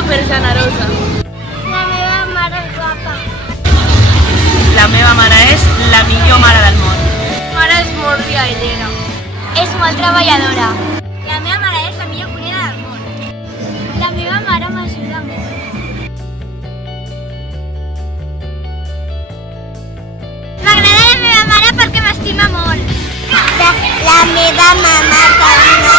supergenerosa. La meva mare és guapa. La meva mare és la millor mare del món. Ma mare és molt riallera. És molt treballadora. La meva mare és la millor cuinera del món. La meva mare m'ajuda molt. M'agrada la meva mare perquè m'estima molt. La meva mama fa una